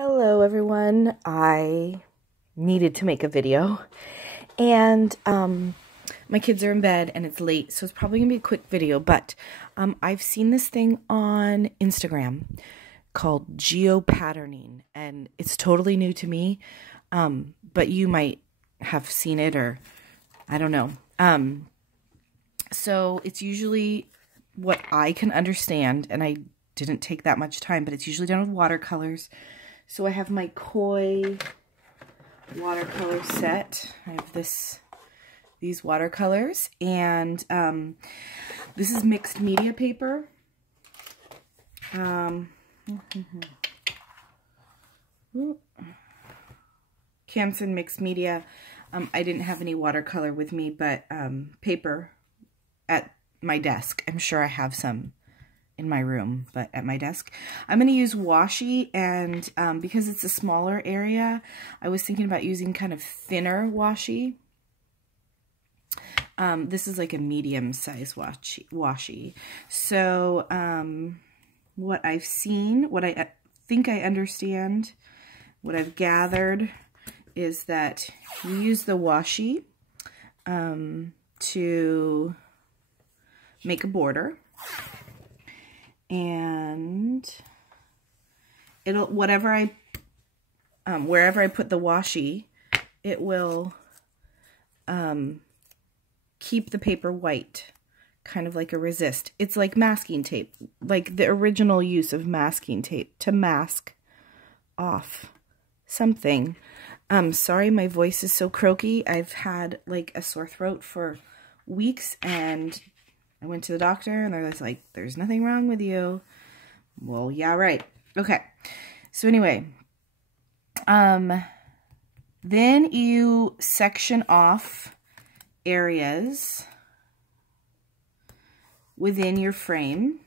Hello everyone. I needed to make a video and my kids are in bed and it's late, so it's probably gonna be a quick video, but I've seen this thing on Instagram called Geopatterning and it's totally new to me, but you might have seen it, or I don't know. So it's usually what I can understand, and I didn't take that much time, but it's usually done with watercolors. So I have my Koi watercolor set. I have these watercolors, and this is mixed media paper. Canson mixed media. I didn't have any watercolor with me, but paper at my desk. I'm sure I have some in my room, but at my desk. I'm going to use washi, and because it's a smaller area, I was thinking about using kind of thinner washi. This is like a medium size washi. So what I've seen, what I think I understand, what I've gathered is that you use the washi to make a border. And it'll, wherever I put the washi, it will keep the paper white, kind of like a resist. It's like masking tape, like the original use of masking tape to mask off something. Sorry, my voice is so croaky. I've had like a sore throat for weeks, and I went to the doctor and they're just like, there's nothing wrong with you. Well, yeah, right. Okay. So anyway, then you section off areas within your frame.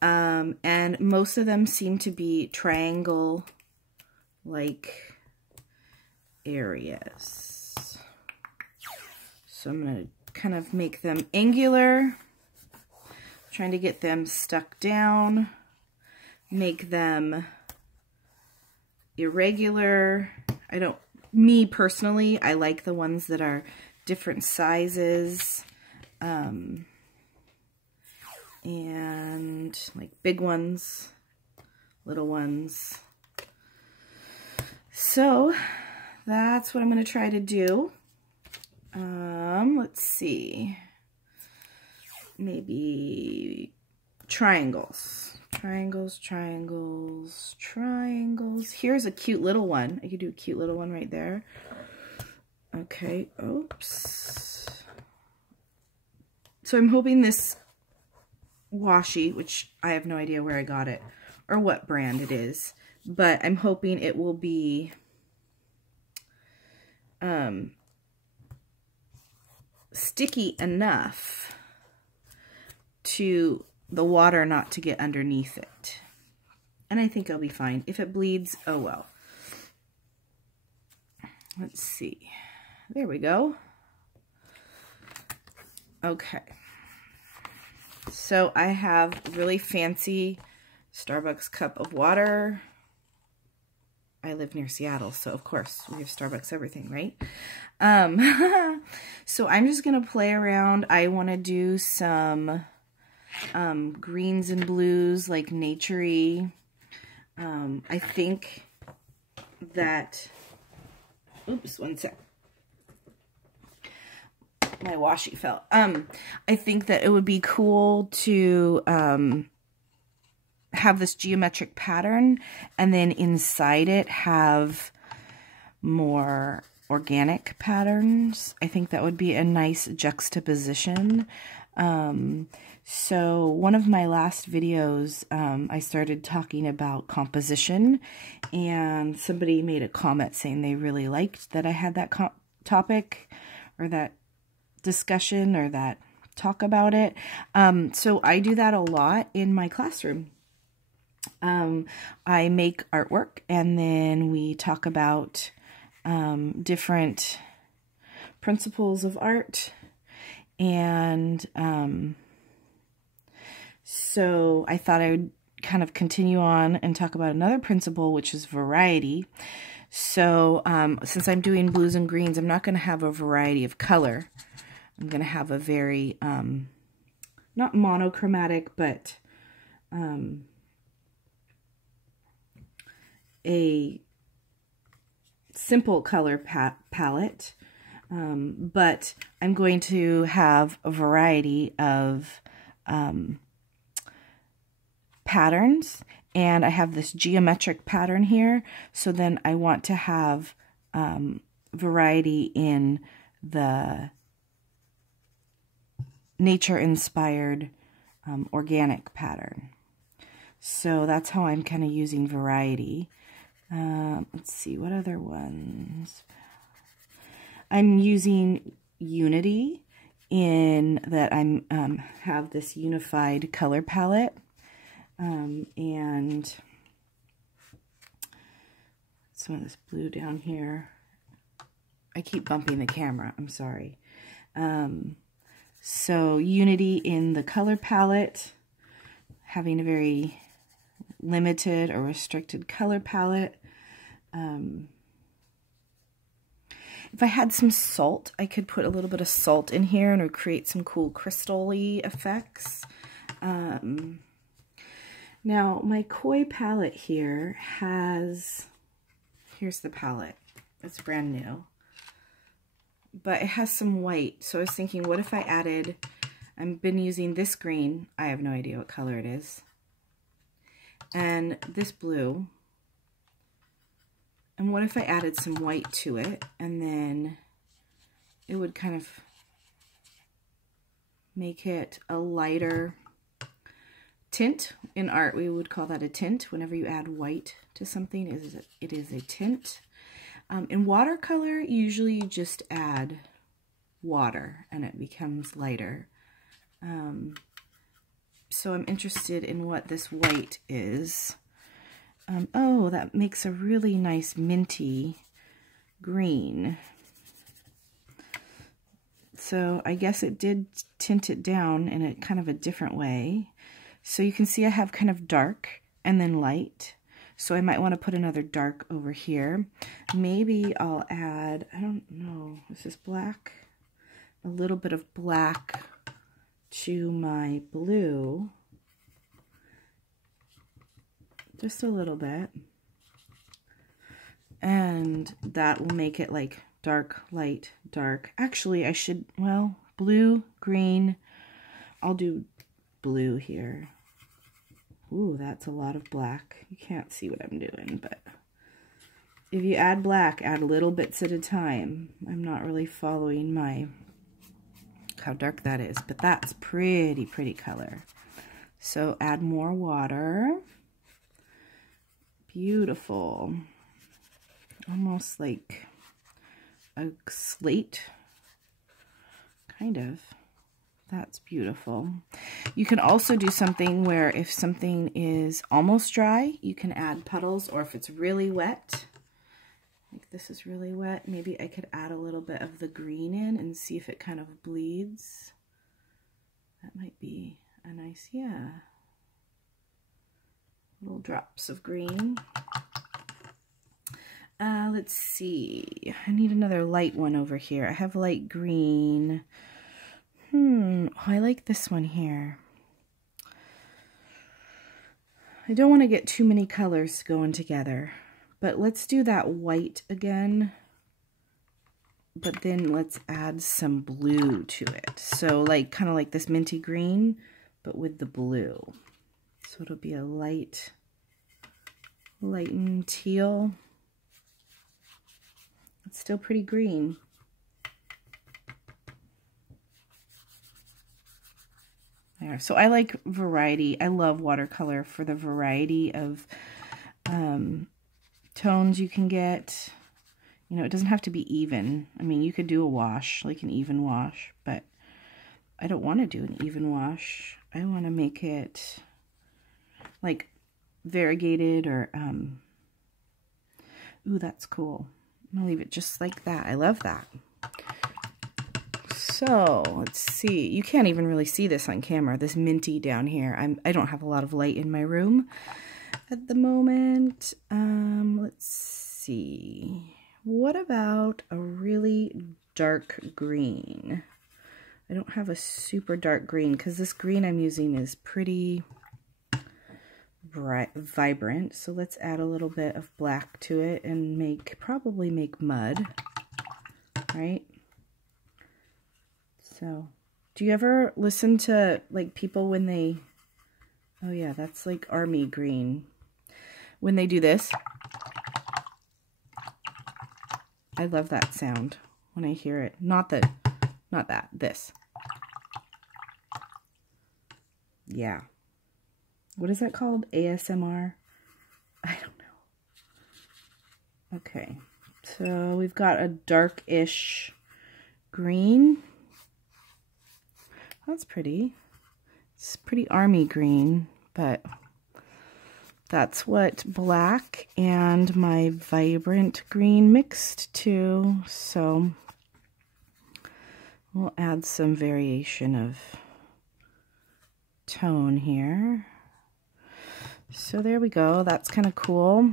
And most of them seem to be triangle-like areas. So I'm going to kind of make them angular, trying to get them stuck down, make them irregular. Me personally, I like the ones that are different sizes, and like big ones, little ones. So that's what I'm going to try to do. Let's see, maybe triangles. Here's a cute little one. I could do a cute little one right there. Okay, oops. So I'm hoping this washi, which I have no idea where I got it or what brand it is, but I'm hoping it will be sticky enough to the water not to get underneath it. And I think I'll be fine. If it bleeds, oh well. Let's see. There we go. Okay. So I have a really fancy Starbucks cup of water. I live near Seattle, so of course we have Starbucks everything, right? So I'm just gonna play around. I want to do some greens and blues, like naturey. I think that, oops, one sec. My washi fell. I think that it would be cool to have this geometric pattern, and then inside it have more organic patterns. I think that would be a nice juxtaposition. So one of my last videos, I started talking about composition, and somebody made a comment saying they really liked that I had that topic, or that discussion, or that talk about it. So I do that a lot in my classroom. I make artwork, and then we talk about different principles of art, and so I thought I would kind of continue on and talk about another principle, which is variety. So since I'm doing blues and greens, I'm not going to have a variety of color. I'm going to have a very, not monochromatic, but a simple color palette. But I'm going to have a variety of patterns, and I have this geometric pattern here, so then I want to have variety in the nature-inspired organic pattern. So that's how I'm kind of using variety. Let's see, what other ones? I'm using unity in that I'm have this unified color palette. And some of this blue down here. I keep bumping the camera, I'm sorry. So unity in the color palette, having a very limited or restricted color palette. If I had some salt, I could put a little bit of salt in here and it would create some cool crystal-y effects. Now, my koi palette here has, here's the palette, it's brand new, but it has some white, so I was thinking, what if I added, I've been using this green, I have no idea what color it is, and this blue, and what if I added some white to it, and then it would kind of make it a lighter tint. In art, we would call that a tint. Whenever you add white to something, it is a tint. In watercolor, usually you just add water and it becomes lighter. So I'm interested in what this white is. Oh, that makes a really nice minty green. So I guess it did tint it down in a kind of a different way. So you can see I have kind of dark and then light. So I might want to put another dark over here. Maybe I'll add, I don't know, is this black? A little bit of black to my blue. Just a little bit. And that will make it like dark, light, dark. Actually, I should, well, blue, green. I'll do blue here. Ooh, that's a lot of black. You can't see what I'm doing, but if you add black, add little bits at a time. I'm not really following how dark that is, but that's pretty color. So add more water. Beautiful. Almost like a slate, kind of. That's beautiful. You can also do something where if something is almost dry, you can add puddles, or if it's really wet, like this is really wet, maybe I could add a little bit of the green in and see if it kind of bleeds. That might be a nice, yeah. Little drops of green. Let's see. I need another light one over here. I have light green. Oh, I like this one here. I don't want to get too many colors going together, but let's do that white again. But then let's add some blue to it. So like kind of like this minty green, but with the blue. So it'll be a light and teal. It's still pretty green. There. So I like variety. I love watercolor for the variety of tones you can get. You know, it doesn't have to be even. I mean, you could do a wash, like an even wash, but I don't want to do an even wash. I want to make it like variegated or, ooh, that's cool. I'm gonna leave it just like that. I love that. So let's see. You can't even really see this on camera, this minty down here. I don't have a lot of light in my room at the moment. Let's see. What about a really dark green? I don't have a super dark green because this green I'm using is pretty bright, vibrant. So let's add a little bit of black to it and probably make mud, right? So, do you ever listen to like people when they, oh yeah, that's like army green. When they do this, I love that sound when I hear it. Not that, this. Yeah. What is that called? ASMR? I don't know. Okay. So we've got a dark-ish green. That's pretty. It's pretty army green, but that's what black and my vibrant green mixed to. So we'll add some variation of tone here. So there we go. That's kind of cool.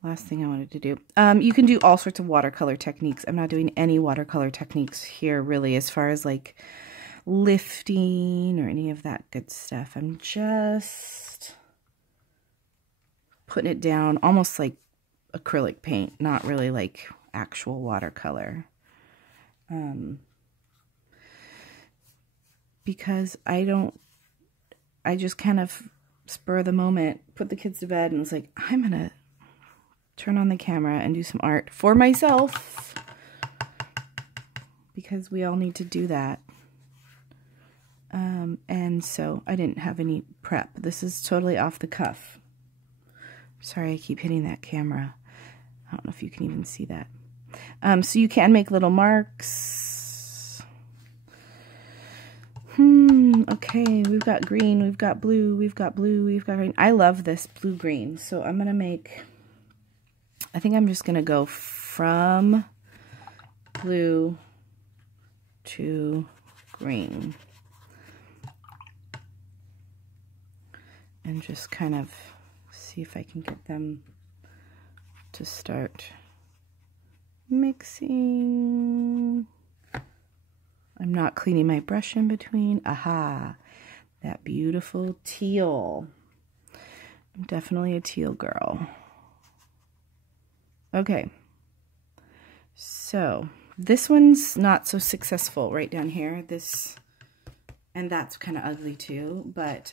Last thing I wanted to do. You can do all sorts of watercolor techniques. I'm not doing any watercolor techniques here really as far as like lifting or any of that good stuff. I'm just putting it down almost like acrylic paint, not really like actual watercolor. Because I just kind of spur of the moment, put the kids to bed and was like, I'm gonna turn on the camera and do some art for myself because we all need to do that. And so I didn't have any prep. This is totally off the cuff. Sorry, I keep hitting that camera. I don't know if you can even see that. So you can make little marks. Okay, we've got green, we've got blue, we've got blue, we've got green. I love this blue-green, so I'm gonna make, I think I'm just gonna go from blue to green. And just kind of see if I can get them to start mixing. I'm not cleaning my brush in between. Aha, that beautiful teal. I'm definitely a teal girl. Okay, so this one's not so successful right down here. This, and that's kind of ugly too, but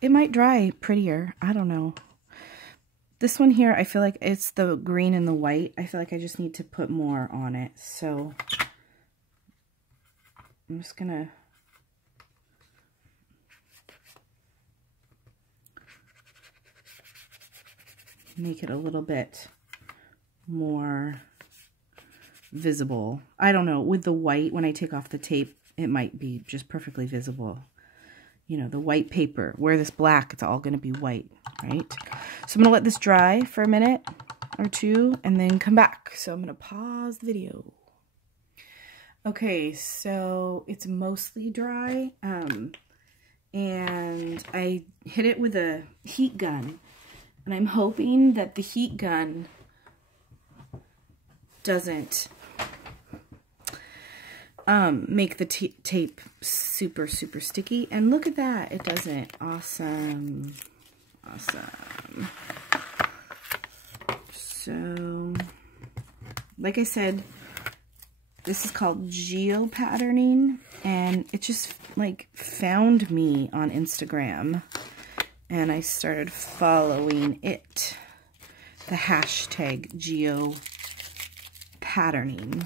it might dry prettier. I don't know. This one here, I feel like it's the green and the white. I feel like I just need to put more on it. So I'm just gonna make it a little bit more visible. I don't know, with the white, when I take off the tape, it might be just perfectly visible. You know, the white paper. Where this black, it's all going to be white, right? So I'm going to let this dry for a minute or two and then come back. So I'm going to pause the video. Okay, so it's mostly dry. And I hit it with a heat gun. And I'm hoping that the heat gun doesn't make the tape super sticky. And look at that, it doesn't. Awesome. Awesome. So, like I said, this is called Geopatterning, and it just like found me on Instagram, and I started following it. The hashtag Geopatterning.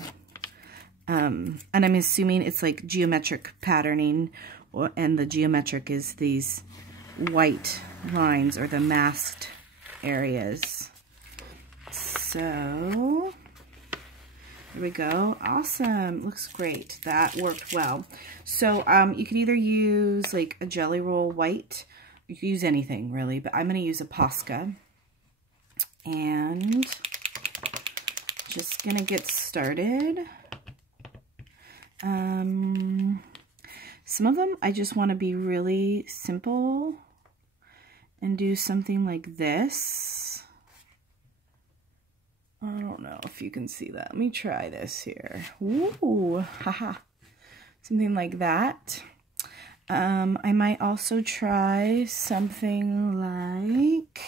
And I'm assuming it's like geometric patterning, and the geometric is these white lines or the masked areas. So there we go. Awesome. Looks great. That worked well. So you could either use like a Jelly Roll white. You could use anything really, but I'm going to use a Posca. And just gonna get started. Some of them I just want to be really simple and do something like this. I don't know if you can see that. Let me try this here. Ooh, haha. Something like that. I might also try something like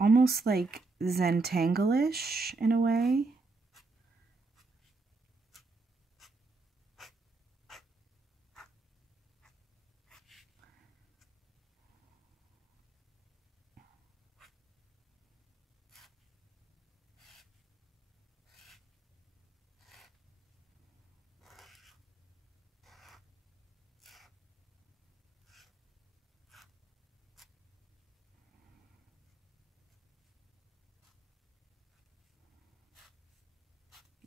almost like Zentangle-ish in a way.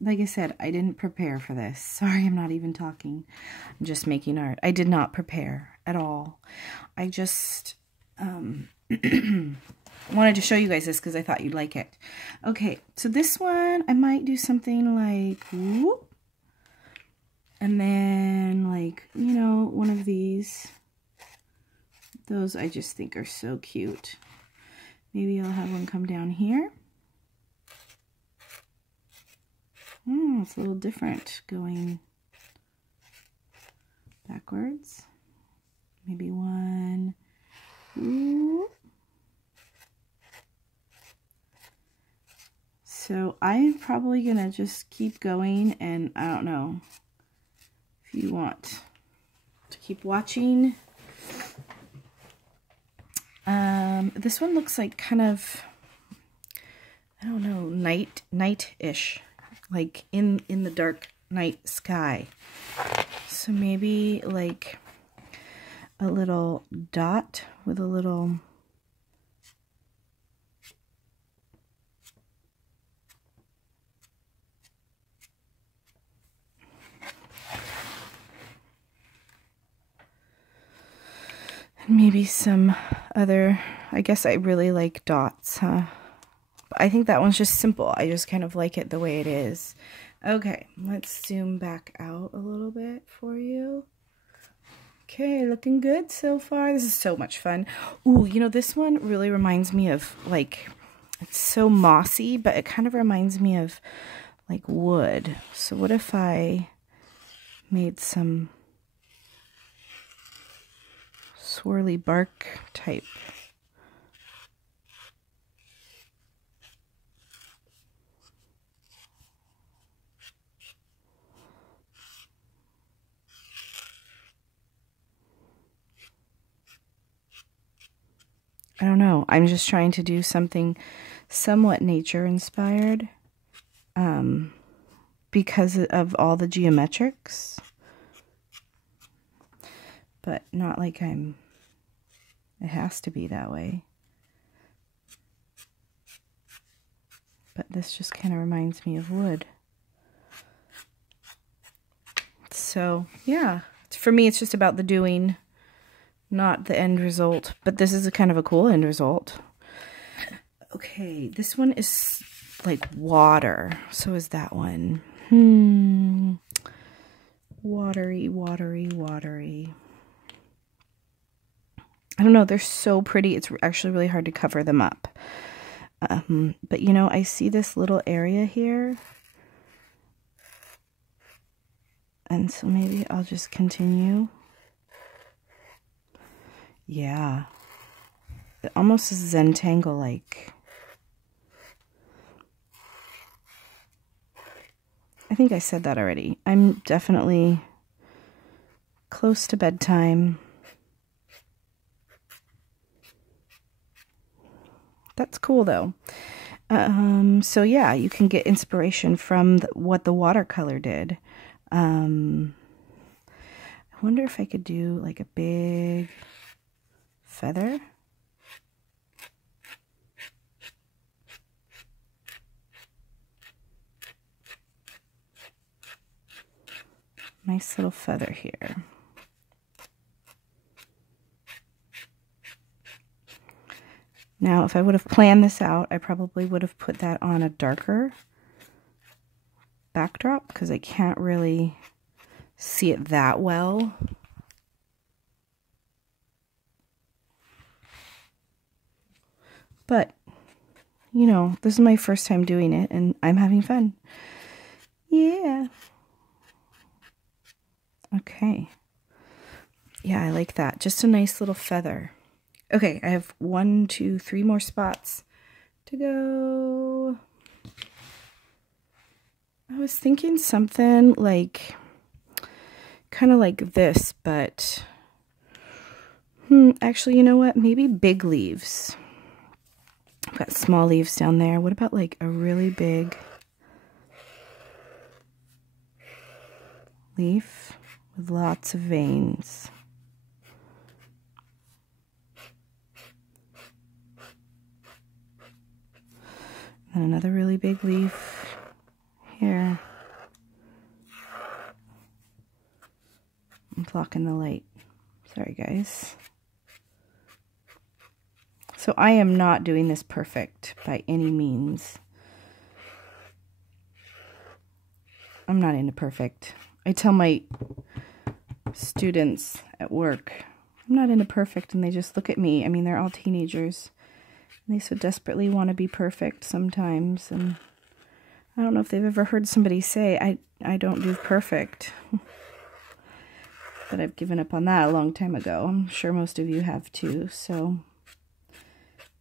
Like I said, I didn't prepare for this. Sorry, I'm not even talking. I'm just making art. I did not prepare at all. I just wanted to show you guys this because I thought you'd like it. Okay, so this one, I might do something like, whoop, and then like, you know, one of these. Those I just think are so cute. Maybe I'll have one come down here. It's a little different going backwards. Maybe one. Ooh. So I'm probably gonna just keep going, and I don't know if you want to keep watching. This one looks like kind of, I don't know, night-ish. Like in the dark night sky. So maybe like a little dot with a little and maybe some other, I guess I really like dots, huh? I think that one's just simple. I just kind of like it the way it is. Okay, let's zoom back out a little bit for you. Okay, looking good so far. This is so much fun. Ooh, you know, this one really reminds me of, like, it's so mossy, but it kind of reminds me of, like, wood. So what if I made some swirly bark type? I don't know. I'm just trying to do something somewhat nature inspired because of all the geometrics, but not like it has to be that way. But this just kind of reminds me of wood. So yeah, for me it's just about the doing, not the end result, but this is a kind of a cool end result. Okay, this one is like water. So is that one. Watery, watery, watery. I don't know, they're so pretty. It's actually really hard to cover them up. But you know, I see this little area here. And so maybe I'll just continue. Yeah. It almost is Zentangle-like. I think I said that already. I'm definitely close to bedtime. That's cool though. So yeah, you can get inspiration from what the watercolor did. I wonder if I could do like a big feather. Nice little feather here. Now, if I would have planned this out, I probably would have put that on a darker backdrop because I can't really see it that well. But, you know, this is my first time doing it and I'm having fun. Yeah. Okay. Yeah, I like that. Just a nice little feather. Okay, I have 1, 2, 3 more spots to go. I was thinking something like, kind of like this, but, actually, you know what? Maybe big leaves. I've got small leaves down there. What about like a really big leaf with lots of veins? And another really big leaf here. I'm blocking the light. Sorry, guys. So I am not doing this perfect by any means. I'm not into perfect. I tell my students at work, I'm not into perfect, and they just look at me. I mean, they're all teenagers. And they so desperately want to be perfect sometimes, and I don't know if they've ever heard somebody say, I don't do perfect. But I've given up on that a long time ago. I'm sure most of you have too, so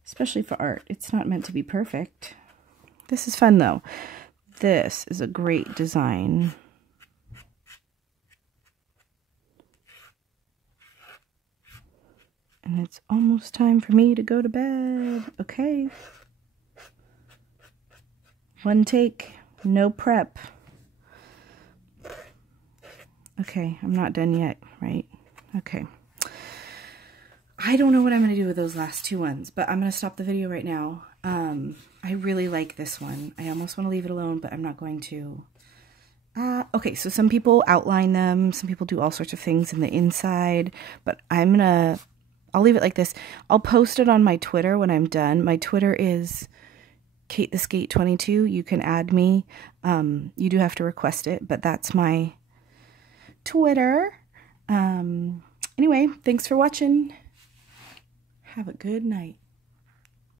especially for art, it's not meant to be perfect. This is fun though. This is a great design. And it's almost time for me to go to bed. Okay. One take, no prep. Okay, I'm not done yet, right? Okay. I don't know what I'm going to do with those last 2 ones, but I'm going to stop the video right now. I really like this one. I almost want to leave it alone, but I'm not going to. Okay, so some people outline them. Some people do all sorts of things in the inside, but I'll leave it like this. I'll post it on my Twitter when I'm done. My Twitter is Kate the Skate 22. You can add me. You do have to request it, but that's my Twitter. Anyway, thanks for watching. Have a good night.